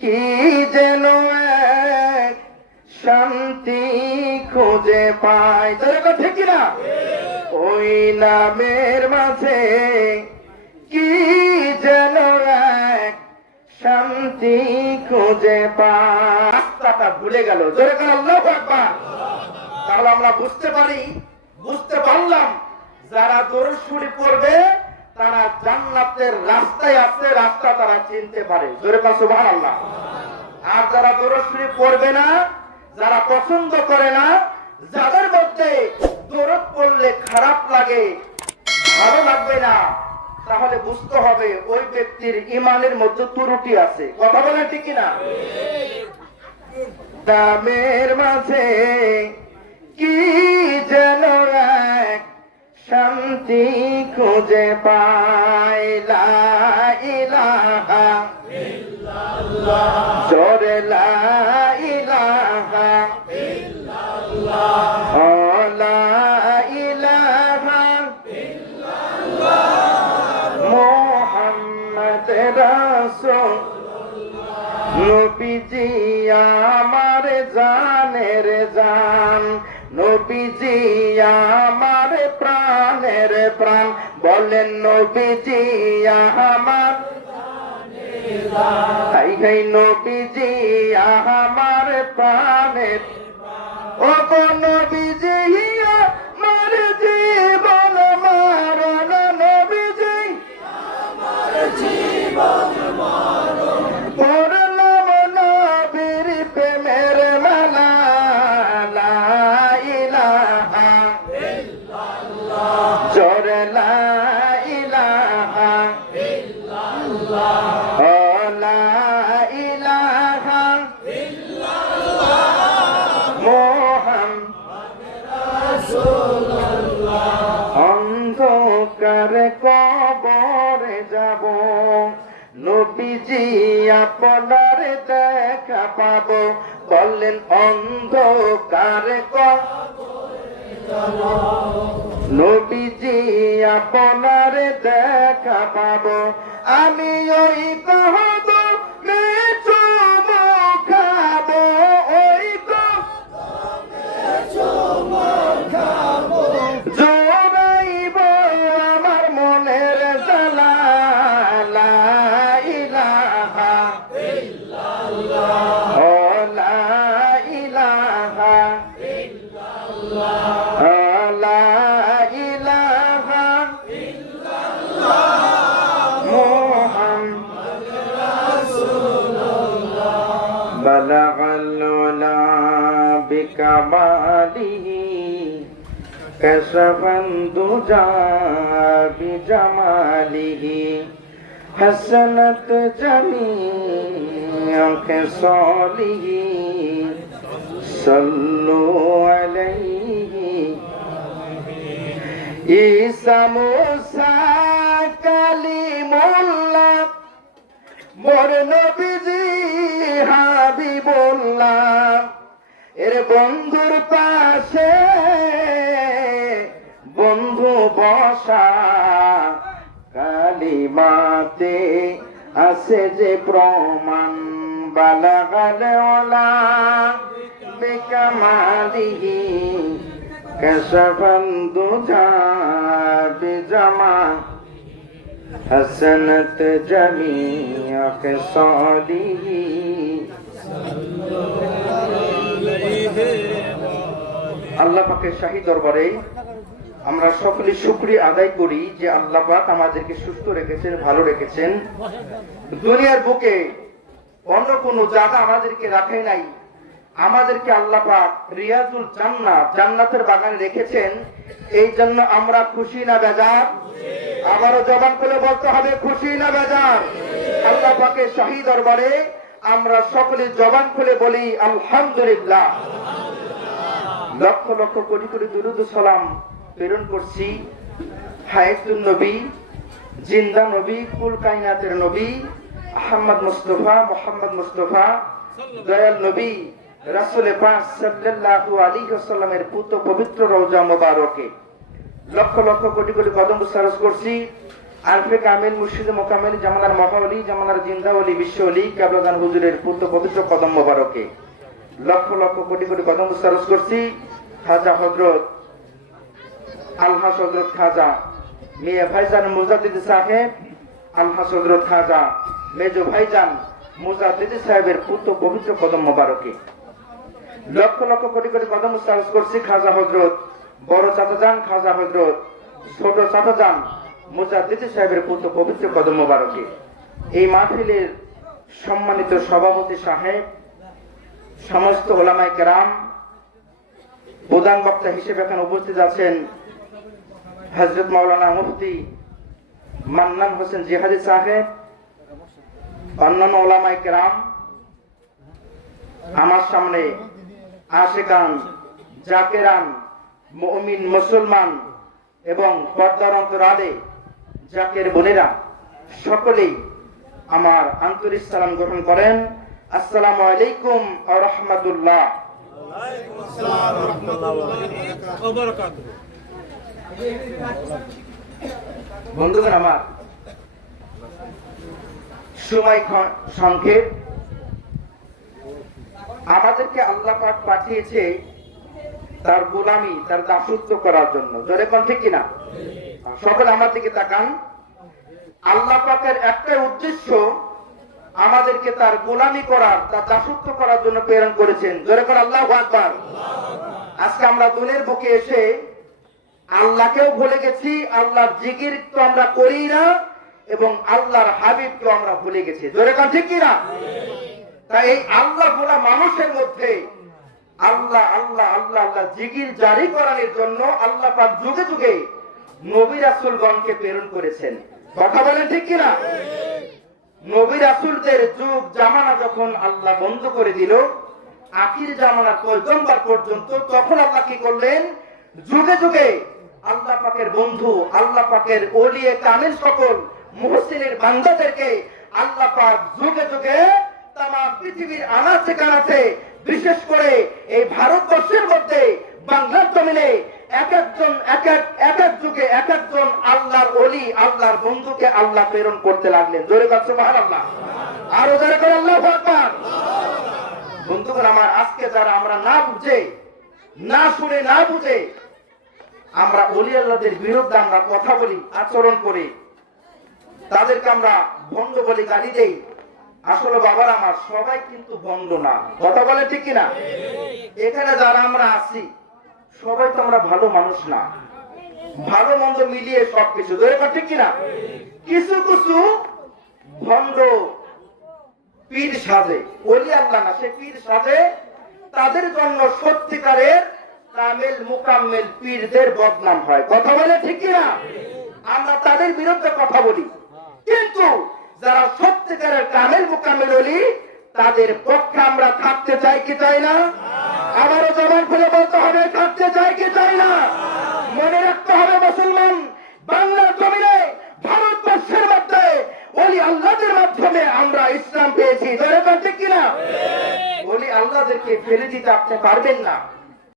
কি যেন এক শান্তি খুঁজে পায়, তোর ঠিক কিনা? ওই নামের মাঝে কি যেন এক শান্তি খুঁজে পায়। রাস্তাটা ভুলে গেল, জোরে করে আল্লাহু আকবার। তাহলে আমরা বুঝতে পারলাম যারা দরুদ শরীফ পড়বে তারা জান্নাতের রাস্তায় আছে, রাস্তা তারা চিনতে পারে, জোরে বল সুবহানাল্লাহ। আর যারা দরুদ শরীফ পড়বে না, যারা পছন্দ করে না, যাদের মধ্যে দরুদ পড়লে খারাপ লাগে, ভালো লাগবে না, তাহলে বুঝতে হবে ওই ব্যক্তির ঈমানের মধ্যে ত্রুটি আছে। কথা বলেন ঠিক কিনা? নামের মাঝে কি যেন এক শান্তি খুঁজে পাই, লা ইলাহা ইল্লাল্লাহ, জোরে লা ইলাহা ইল্লাল্লাহ, লা ইলাহা ইল্লাল্লাহ, মুহাম্মদ রাসূলুল্লাহ, নবীজি আমার জানের জান, নবীজি আমার প্রাণের প্রাণ, বলেন নবীজি আমার প্রাণের প্রাণ, হাই হাই নবীজি আমার প্রাণের, ও গো নবীজি আমার জীবন মরণ, নবীজি আমার জীবন মরণ, পড়লাম নবীর প্রেমের মালা, লা ইলাহা ইল্লাল্লাহ, জোরে লা ইলাহা ইল্লাল্লাহ, লা ইলাহা ইল্লাল্লাহ, মুহাম্মদ রাসূলুল্লাহ। অন্ধকার কবরে যাব, নবীজি আপনার দেখা পাবো, বললেন অন্ধকার কবরে যাব, নবীজি আপনার দেখা পাবো, আমি ওই কহব মেচু খাবো, ওই খাবো, জোড়াইব আমার মনের জ্বালা, লা ইলাহা ইল্লাল্লাহ, ও লা ইলাহা ইল্লাল্লাহ, লা ইলাহা ইল্লাল্লাহ, মুহাম্মদ রাসূলুল্লাহ, বালাগাল উলা বিকামালিহি, كشفا الدجى بجماله، حسنت جميع خصاله، صلوا عليه। ঈসা মুসা কালিমুল্লাহ, মোর নবীজি হাবিবুল্লাহ, এর বন্ধুর পাশে বন্ধু বসা, কালিমাতে আছে যে প্রমাণ, বালাগাল ওলা বিকামালিহি, কাশাফান দুজা বিজামা, হাসানাত জামিয়া খিসালিহি। আল্লাহ পাকের শাহী দরবারে আমরা সকলে শুকরিয়া আদায় করি যে আল্লাহ পাক আমাদেরকে সুস্থ রেখেছেন, ভালো রেখেছেন। দুনিয়ার বুকে অন্য কোনো জায়গা আমাদেরকে রাখে নাই, আমাদেরকে আল্লাহ পাক রিয়াজুল জান্নাত, জান্নাতের বাগানে রেখেছেন। এই জন্য আমরা খুশি না বেজার? আবারও জবান খুলে বলতে হবে, খুশি না বেজার? আল্লাহ পাকের শাহী দরবারে আমরা সকলে জবান খুলে বলি আলহামদুলিল্লাহ। লক্ষ লক্ষ কোটি কোটি দুরূদ ও সালাম প্রেরণ করছি হায়াতুন নবী, জিন্দা নবী, কুল কায়নাতের নবী আহমদ মুহাম্মদ মুস্তাফা দয়াল নবী রাসূল পাক সাল্লাল্লাহু আলাইহি ওয়াসাল্লামের পুত্র পবিত্র রওজা মোবারকে লক্ষ লক্ষ কোটি কোটি কদম সারস করছি। আরফে কামিল মুর্শিদে মোকামিল জামানার মহাওলি জামানার জিন্দাওলি বিশ্বওলি কেবলাদান হুজুরের পূর্ত পবিত্র কদম মোবারকে লক্ষ লক্ষ কোটি কোটি কদম মুস্তারজ করছি। খাজা হযরত আলহাজ হযরত খাজা মিয়া ভাইজান মুজাদ্দিদ সাহেব, আলহাজ হযরত খাজা মেজো ভাইজান মুজাদ্দিদ সাহেবের পূর্ত পবিত্র কদম মোবারকে লক্ষ লক্ষ কোটি কোটি কদম মুস্তারজ করছি। খাজা হযরত বড় চাচাজান খাজা হযরত ছোট চাচাজান মুজাদ্দিদ সাহেবের পূর্ত পবিত্র কদম মোবারকে এই মাহফিলের সম্মানিত সভাপতি সাহেব, সমস্ত ওলামায়ে কেরাম, প্রধান বক্তা হিসেবে এখানে উপস্থিত আছেন হযরত মাওলানা মুফতি মান্নান হোসেন জিহাদি সাহেব, অন্যান্য ওলামায়ে কেরাম, আমার সামনে আশিকান জাকেরান মুমিন মুসলমান এবং পর্দার অন্তরালে জাকের বোনেরা সকলেই আমার আন্তরিক সালাম গ্রহণ করেন। আসসালামু আলাইকুম ওয়া রাহমাতুল্লাহ। বন্ধুগণ আমার, সময় সংক্ষেপ। আমাদেরকে আল্লাহ পাক পাঠিয়েছে তার গোলামি, তার দাসত্ব করার জন্য। জোরে কোন ঠিক কিনা? সকলে আমার দিকে তাকান। আল্লাহ পাকের একটাই উদ্দেশ্য, আমাদেরকে তার গোলামি করার, তার দাসত্ব করার জন্য প্রেরণ করেছেন। জোরে কোন আল্লাহু আকবার। আজকে আমরা দুনিয়ার বুকে এসে আল্লাহকেও ভুলে গেছি, আল্লাহর জিকির তো আমরা করি না, এবং আল্লাহর হাবিবকেও আমরা ভুলে গেছি। জোরে কোন ঠিক কিনা? তাই এই আল্লাহ ভোলা মানুষের মধ্যে আল্লাহ আল্লাহ আল্লাহ আল্লাহ জিকির জারি করার জন্য আল্লাহ পাক যুগে যুগে নবী রাসূলগণকে প্রেরণ করেছেন। কথা বলেন ঠিক কিনা? নবী রাসূলদের যুগ জামানা যখন আল্লাহ বন্ধ করে দিল, আখির জামানা পয়গম্বর পর্যন্ত, তখন আল্লাহ কি করলেন? যুগে যুগে আল্লাহ পাকের বন্ধু, আল্লাহ পাকের ওলিয়ে কামিল সকল মুহসিনের বান্দাদেরকে আল্লাহ পাক যুগে যুগে তাম পৃথিবীর আনাচে কানাচে, বিশেষ করে এই ভারতবর্ষের মধ্যে বাংলার জমিনে এক এক যুগে এক একজন আল্লাহর ওলি, আল্লাহর বন্ধুকে আল্লাহ প্রেরণ করতে লাগলেন। জোরে বলেন সুবহানাল্লাহ। আরো জোরে করে আল্লাহু আকবার। বন্ধুগণ আমার, আজকে যারা আমরা না বুঝে, না শুনে, না বুঝে আমরা ওলি আল্লাহদের বিরুদ্ধে আমরা কথা বলি, আচরণ করি, তাদেরকে আমরা ভণ্ড বলি, গালি দেই, আসলে বাবার আমার সবাই কিন্তু ভণ্ড না। কথা বলে ঠিক কিনা? এখানে যারা আমরা আছি সবাই তো আমরা ভালো মানুষ না, ভালো মন্দ মিলিয়ে সবকিছু। ঠিক কিনা? কিছু কিছু ভণ্ড পীর সাজে, ওলি আল্লাহ না, সে পীর সাজে, তাদের জন্য সত্যিকারের কামেল মুকাম্মেল পীরদের বদনাম হয়। কথা বলে ঠিক কিনা? আমরা তাদের বিরুদ্ধে কথা বলি, কিন্তু যারা সত্যিকারের কামেল মুকাম্মেল ওলি, তাদের পক্ষে আমরা থাকতে চাই কি চাই না? আবারও জবান খুলে বলতে হবে, থাকতে চাই কি চাই না? মনে রাখতে হবে মুসলমান, বাংলার জমিনে ভারতবর্ষের মধ্যে ওলি আল্লাহদের মাধ্যমে আমরা ইসলাম পেয়েছি। ঠিক কিনা? ওলি আল্লাহদেরকে ফেলে দিতে আপনি পারবেন না।